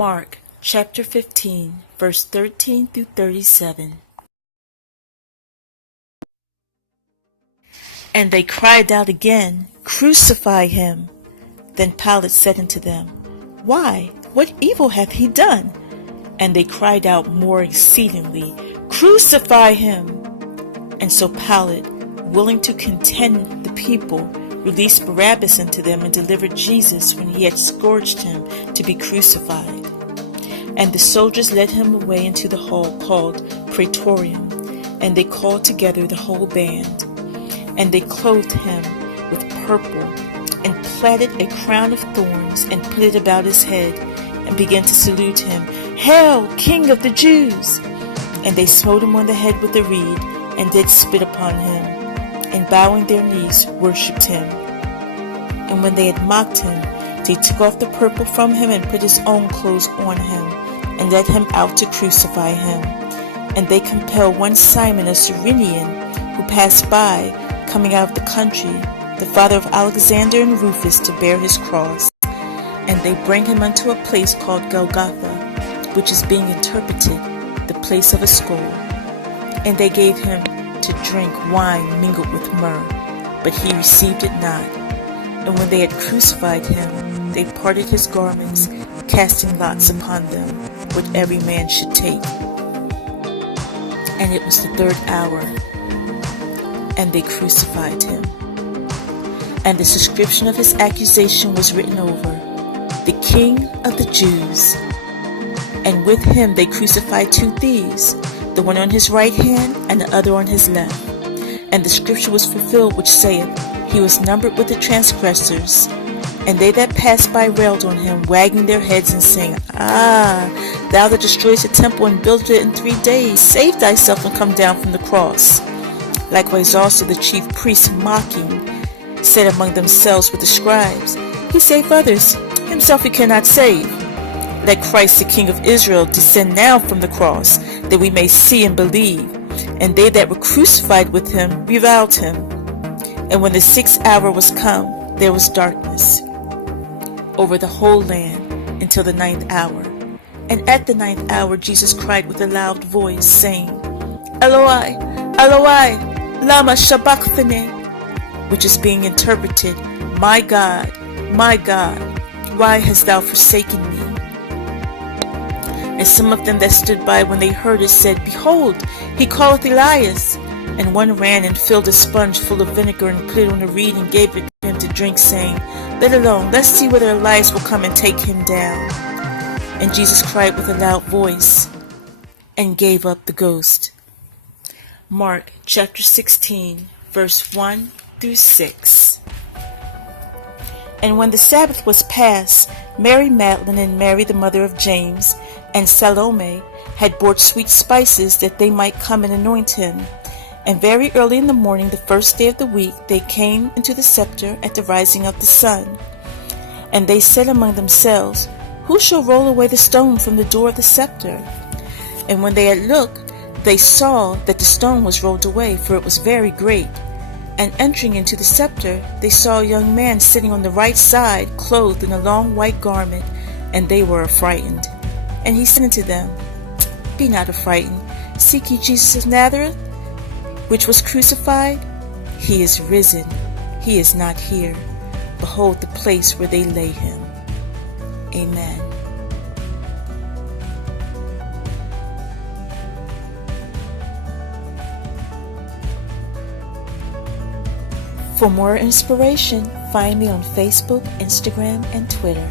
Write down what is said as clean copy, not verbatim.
Mark chapter 15, verse 13 through 37. And they cried out again, Crucify him. Then Pilate said unto them, Why? What evil hath he done? And they cried out more exceedingly, Crucify him. And so Pilate, willing to content the people, released Barabbas unto them, and delivered Jesus, when he had scourged him, to be crucified. And the soldiers led him away into the hall called Praetorium, and they called together the whole band. And they clothed him with purple, and platted a crown of thorns, and put it about his head, and began to salute him, Hail, King of the Jews! And they smote him on the head with a reed, and did spit upon him, and bowing their knees worshipped him. And when they had mocked him, they took off the purple from him, and put his own clothes on him, and led him out to crucify him. And they compelled one Simon a Cyrenian, who passed by, coming out of the country, the father of Alexander and Rufus, to bear his cross. And they bring him unto a place called Golgotha, which is being interpreted, the place of a skull. And they gave him to drink wine mingled with myrrh, but he received it not. And when they had crucified him, they parted his garments, casting lots upon them, what every man should take. And it was the third hour, and they crucified him. And the inscription of his accusation was written over, The King of the Jews. And with him they crucified two thieves, the one on his right hand, and the other on his left. And the scripture was fulfilled which saith, He was numbered with the transgressors. And they that passed by railed on him, wagging their heads, and saying, Thou that destroyest the temple, and buildest it in 3 days, save thyself, and come down from the cross. Likewise also the chief priests, mocking, said among themselves with the scribes, He saved others, himself he cannot save. Let Christ the King of Israel descend now from the cross, that we may see and believe. And they that were crucified with him reviled him. And when the 6th hour was come, there was darkness over the whole land until the 9th hour. And at the 9th hour Jesus cried with a loud voice, saying, Eloi, Eloi, lama sabachthani, which is being interpreted, My God, why hast thou forsaken me? And some of them that stood by, when they heard it, said, Behold, he calleth Elias. And one ran and filled a sponge full of vinegar, and put it on a reed, and gave it to him to drink, saying, Let alone, let's see whether Elias will come and take him down. And Jesus cried with a loud voice, and gave up the ghost. Mark chapter 16, verse 1 through 6. And when the Sabbath was past, Mary Magdalene, and Mary the mother of James, and Salome had bought sweet spices, that they might come and anoint him. And very early in the morning, the first day of the week, they came into the sepulchre at the rising of the sun. And they said among themselves, Who shall roll away the stone from the door of the sepulchre? And when they had looked, they saw that the stone was rolled away, for it was very great. And entering into the sepulchre, they saw a young man sitting on the right side, clothed in a long white garment, and they were affrighted. And he said unto them, Be not affrighted. Seek ye Jesus of Nazareth, which was crucified? He is risen. He is not here. Behold the place where they lay him. Amen. For more inspiration, find me on Facebook, Instagram, and Twitter.